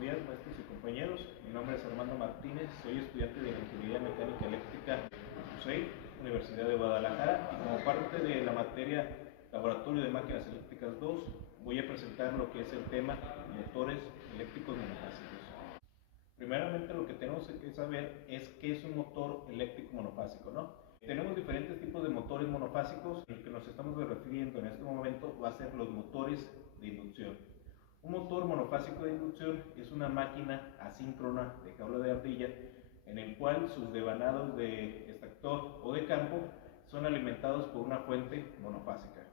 buenos días, maestros y compañeros. Mi nombre es Armando Martínez, soy estudiante de la Ingeniería Mecánica Eléctrica UCEI, Universidad de Guadalajara, y como parte de la materia Laboratorio de Máquinas Eléctricas 2, voy a presentar lo que es el tema motores eléctricos monofásicos. Primeramente, lo que tenemos que saber es qué es un motor eléctrico monofásico, ¿no? Tenemos diferentes tipos de motores monofásicos. El que nos estamos refiriendo en este momento va a ser los motores de inducción. Un motor monofásico de inducción es una máquina asíncrona de jaula de ardilla en el cual sus devanados de extractor o de campo son alimentados por una fuente monofásica.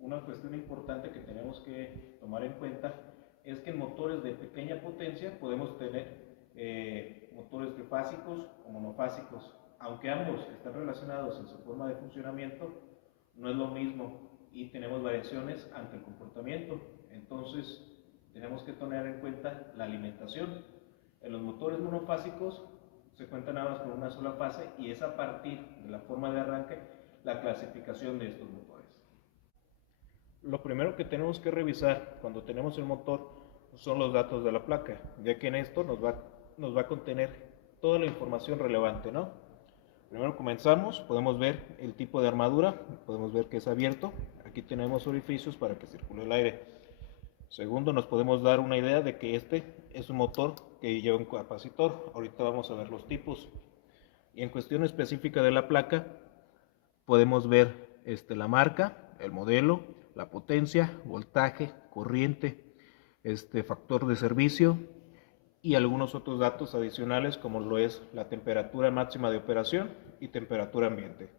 Una cuestión importante que tenemos que tomar en cuenta es que en motores de pequeña potencia podemos tener motores trifásicos o monofásicos. Aunque ambos están relacionados en su forma de funcionamiento, no es lo mismo y tenemos variaciones ante el comportamiento. Entonces, tenemos que tener en cuenta la alimentación. En los motores monofásicos se cuenta nada más con una sola fase y es a partir de la forma de arranque la clasificación de estos motores. Lo primero que tenemos que revisar cuando tenemos el motor son los datos de la placa, ya que en esto nos va a contener toda la información relevante, ¿no? Primero comenzamos, podemos ver el tipo de armadura, podemos ver que es abierto, aquí tenemos orificios para que circule el aire. Segundo, nos podemos dar una idea de que este es un motor que lleva un capacitor, ahorita vamos a ver los tipos. Y en cuestión específica de la placa, podemos ver la marca, el modelo, la potencia, voltaje, corriente, factor de servicio y algunos otros datos adicionales como lo es la temperatura máxima de operación y temperatura ambiente.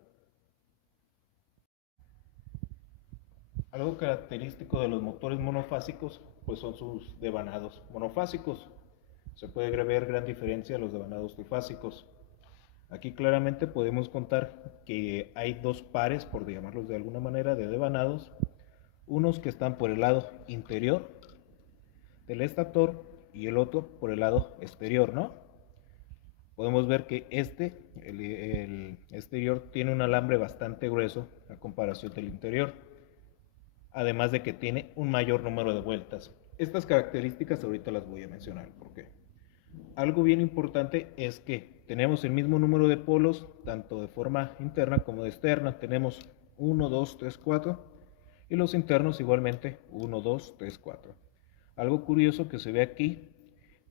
Algo característico de los motores monofásicos pues son sus devanados monofásicos. Se puede ver gran diferencia a los devanados trifásicos. Aquí claramente podemos contar que hay dos pares, por llamarlos de alguna manera, de devanados. Unos que están por el lado interior del estator y el otro por el lado exterior, ¿no? Podemos ver que el exterior, tiene un alambre bastante grueso a comparación del interior, además de que tiene un mayor número de vueltas. Estas características ahorita las voy a mencionar. ¿Por qué? Algo bien importante es que tenemos el mismo número de polos, tanto de forma interna como de externa. Tenemos 1, 2, 3, 4 y los internos igualmente 1, 2, 3, 4. Algo curioso que se ve aquí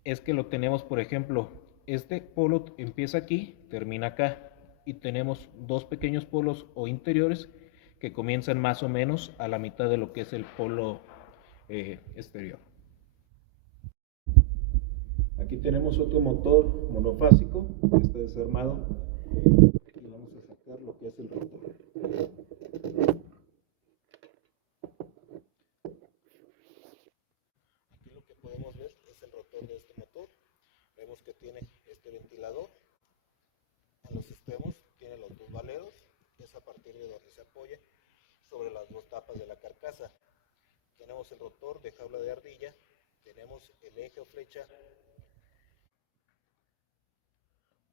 es que lo tenemos, por ejemplo, este polo empieza aquí, termina acá y tenemos dos pequeños polos o interiores que comienzan más o menos a la mitad de lo que es el polo exterior. Aquí tenemos otro motor monofásico que está desarmado y vamos a sacar lo que es el rotor. Aquí lo que podemos ver es el rotor de este motor. Vemos que tiene este ventilador. En los extremos tiene los dos valeros, es a partir de donde se apoya sobre las dos tapas de la carcasa. Tenemos el rotor de jaula de ardilla, tenemos el eje o flecha.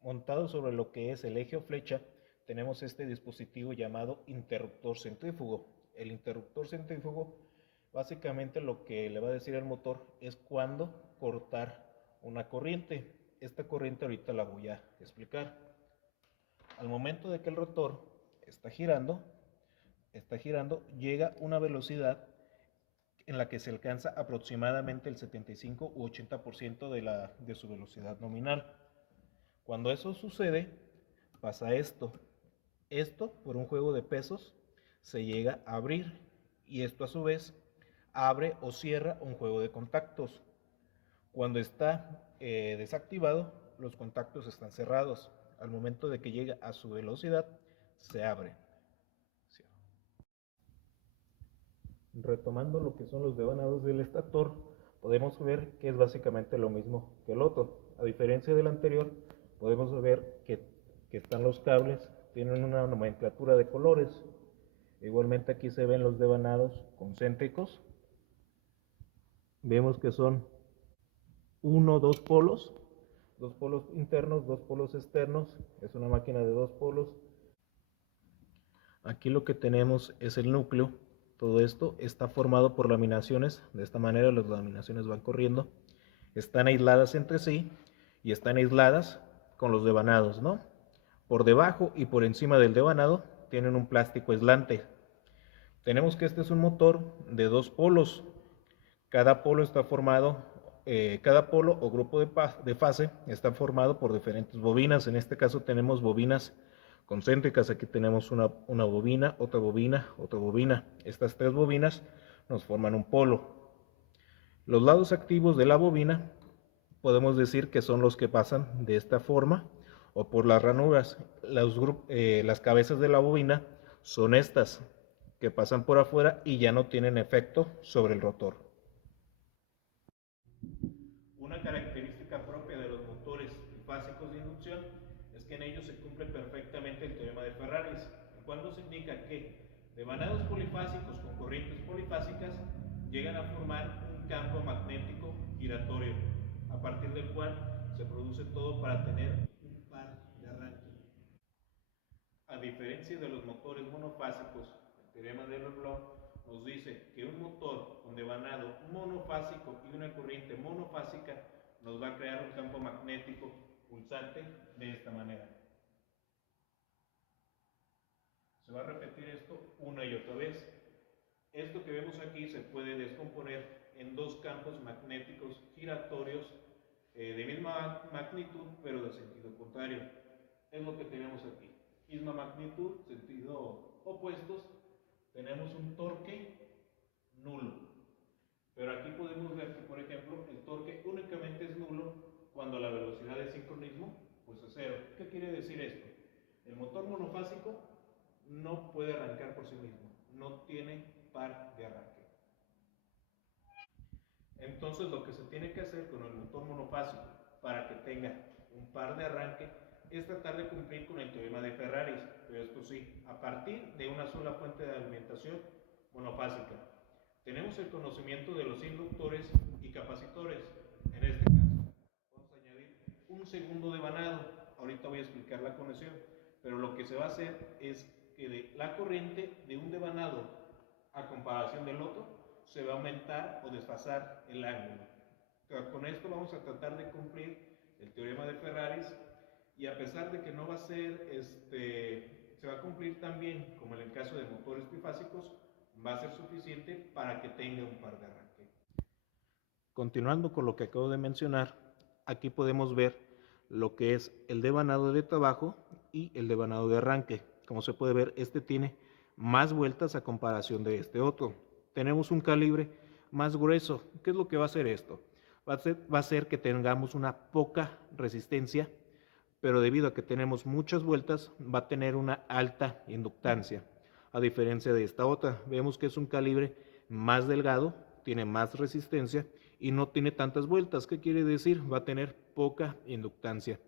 Montado sobre lo que es el eje o flecha, tenemos este dispositivo llamado interruptor centrífugo. El interruptor centrífugo básicamente lo que le va a decir al motor es cuándo cortar una corriente. Esta corriente ahorita la voy a explicar. Al momento de que el rotor está girando, llega una velocidad en la que se alcanza aproximadamente el 75 u 80% de su velocidad nominal. Cuando eso sucede, pasa esto. Esto, por un juego de pesos, se llega a abrir y esto a su vez abre o cierra un juego de contactos. Cuando está desactivado, los contactos están cerrados. Al momento de que llega a su velocidad, se abre. Retomando lo que son los devanados del estator, podemos ver que es básicamente lo mismo que el otro. A diferencia del anterior, podemos ver que están los cables, tienen una nomenclatura de colores. Igualmente aquí se ven los devanados concéntricos. Vemos que son dos polos internos, dos polos externos. Es una máquina de dos polos. Aquí lo que tenemos es el núcleo Todo esto está formado por laminaciones. De esta manera las laminaciones van corriendo, están aisladas entre sí y están aisladas con los devanados, ¿no? Por debajo y por encima del devanado tienen un plástico aislante. Tenemos que este es un motor de dos polos. Cada polo está formado, cada polo o grupo de fase está formado por diferentes bobinas. En este caso tenemos bobinas concéntricas. Aquí tenemos una bobina, otra bobina, otra bobina. Estas tres bobinas nos forman un polo. Los lados activos de la bobina podemos decir que son los que pasan de esta forma o por las ranuras. Las cabezas de la bobina son estas, que pasan por afuera y ya no tienen efecto sobre el rotor. Una característica propia de los motores bifásicos de inducción es que en ellos se cumple perfectamente el teorema de Ferraris, el cual nos indica que devanados polifásicos con corrientes polifásicas llegan a formar un campo magnético giratorio, a partir del cual se produce todo para tener un par de arranque. A diferencia de los motores monofásicos, el teorema de Leblanc nos dice que un motor con devanado monofásico y una corriente monofásica nos va a crear un campo magnético pulsante de esta manera. Se va a repetir esto una y otra vez. Esto que vemos aquí se puede descomponer en dos campos magnéticos giratorios de misma magnitud pero de sentido contrario. Es lo que tenemos aquí. Misma magnitud, sentido opuestos, tenemos un torque nulo. Pero aquí podemos ver que, por ejemplo, el torque únicamente es nulo cuando la velocidad de sincronismo pues es cero. ¿Qué quiere decir esto? El motor monofásico no puede arrancar por sí mismo, no tiene par de arranque. Entonces lo que se tiene que hacer con el motor monofásico para que tenga un par de arranque es tratar de cumplir con el teorema de Ferraris, pero esto sí, a partir de una sola fuente de alimentación monofásica. Tenemos el conocimiento de los inductores y capacitores. En este caso, vamos a añadir un segundo devanado. Ahorita voy a explicar la conexión, pero lo que se va a hacer es que de la corriente de un devanado a comparación del otro, se va a aumentar o desfasar el ángulo. Con esto vamos a tratar de cumplir el teorema de Ferraris y a pesar de que no va a ser, se va a cumplir también como en el caso de motores bifásicos, va a ser suficiente para que tenga un par de arranque. Continuando con lo que acabo de mencionar, aquí podemos ver lo que es el devanado de trabajo y el devanado de arranque. Como se puede ver, este tiene más vueltas a comparación de este otro. Tenemos un calibre más grueso. ¿Qué es lo que va a hacer esto? Va a hacer que tengamos una poca resistencia, pero debido a que tenemos muchas vueltas, va a tener una alta inductancia. A diferencia de esta otra, vemos que es un calibre más delgado, tiene más resistencia y no tiene tantas vueltas. ¿Qué quiere decir? Va a tener poca inductancia.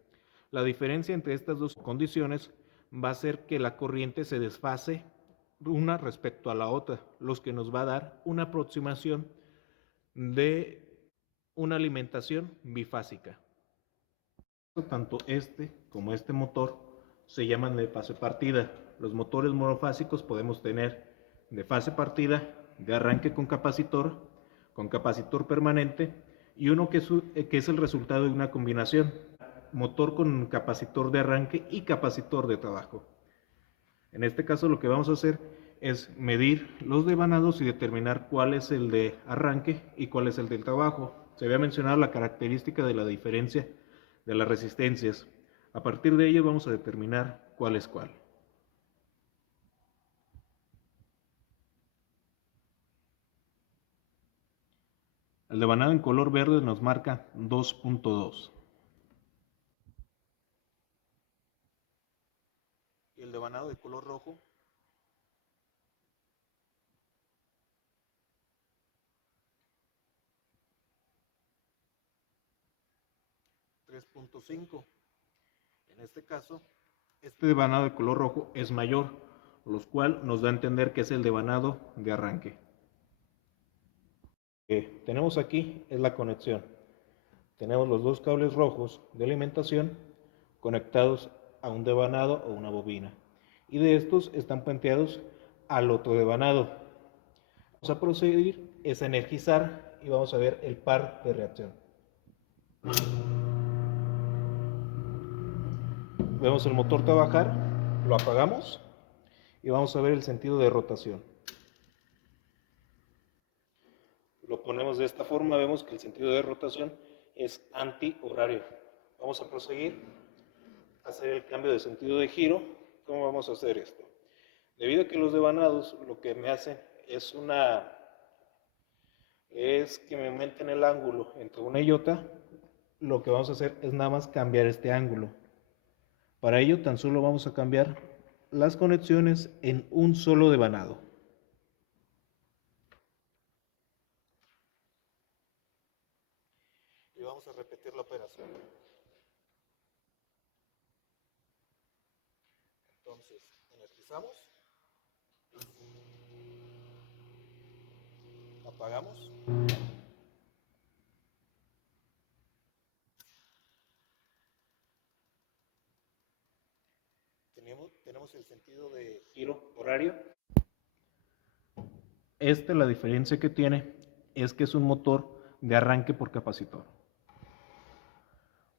La diferencia entre estas dos condiciones va a ser que la corriente se desfase una respecto a la otra, lo que nos va a dar una aproximación de una alimentación bifásica. Tanto este como este motor se llaman de fase partida. Los motores monofásicos podemos tener de fase partida, de arranque con capacitor permanente y uno que es el resultado de una combinación, motor con capacitor de arranque y capacitor de trabajo. En este caso lo que vamos a hacer es medir los devanados y determinar cuál es el de arranque y cuál es el del trabajo. Se había mencionado la característica de la diferencia de las resistencias. A partir de ello vamos a determinar cuál es cuál. El devanado en color verde nos marca 2.2. Y el devanado de color rojo 3.5. En este caso, este devanado de color rojo es mayor, lo cual nos da a entender que es el devanado de arranque. Tenemos aquí es la conexión. Tenemos los dos cables rojos de alimentación conectados a un devanado o una bobina. Y de estos están puenteados al otro devanado. Vamos a proceder es a energizar y vamos a ver el par de reacción. Vemos el motor trabajar, lo apagamos y vamos a ver el sentido de rotación. Lo ponemos de esta forma, vemos que el sentido de rotación es antihorario. Vamos a proseguir a hacer el cambio de sentido de giro. ¿Cómo vamos a hacer esto? Debido a que los devanados lo que me hacen es que me aumenten el ángulo entre una y otra, lo que vamos a hacer es nada más cambiar este ángulo. Para ello tan solo vamos a cambiar las conexiones en un solo devanado. Y vamos a repetir la operación. Entonces, energizamos, apagamos. Tenemos el sentido de giro horario. La diferencia que tiene es que es un motor de arranque por capacitor.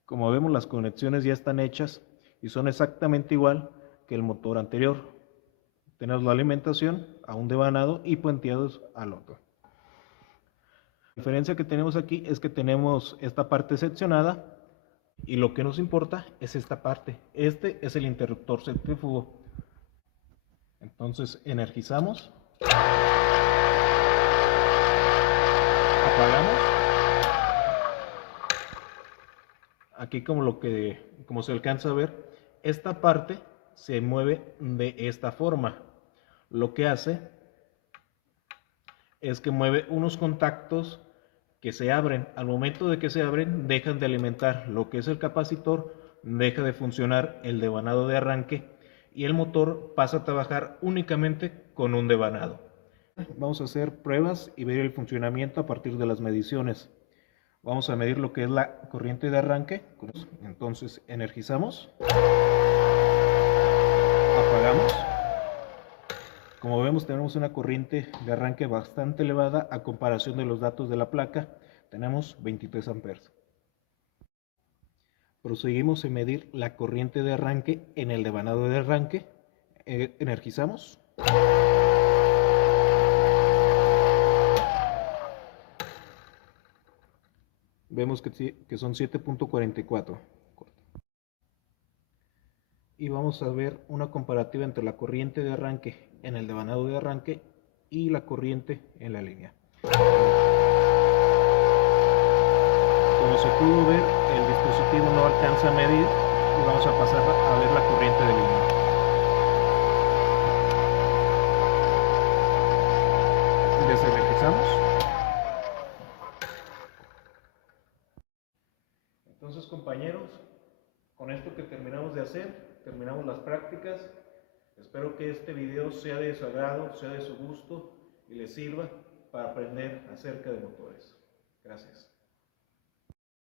Como vemos, las conexiones ya están hechas y son exactamente igual que el motor anterior. Tenemos la alimentación a un devanado y puenteados al otro. La diferencia que tenemos aquí es que tenemos esta parte seccionada y lo que nos importa es esta parte. Este es el interruptor centrífugo. Entonces energizamos, apagamos. Aquí como se alcanza a ver, esta parte se mueve de esta forma. Lo que hace es que mueve unos contactos que se abren. Al momento de que se abren, dejan de alimentar lo que es el capacitor, deja de funcionar el devanado de arranque y el motor pasa a trabajar únicamente con un devanado. Vamos a hacer pruebas y ver el funcionamiento a partir de las mediciones. Vamos a medir lo que es la corriente de arranque. Entonces energizamos, apagamos. Como vemos, tenemos una corriente de arranque bastante elevada a comparación de los datos de la placa. Tenemos 23 amperes. Proseguimos a medir la corriente de arranque en el devanado de arranque. Energizamos. Vemos que son 7.44. Y vamos a ver una comparativa entre la corriente de arranque en el devanado de arranque y la corriente en la línea. Como se pudo ver, el dispositivo no alcanza a medir y vamos a pasar a ver la corriente de línea. Desenergizamos. Entonces, compañeros, con esto que terminamos de hacer, terminamos las prácticas. Espero que este video sea de su agrado, sea de su gusto y les sirva para aprender acerca de motores. Gracias.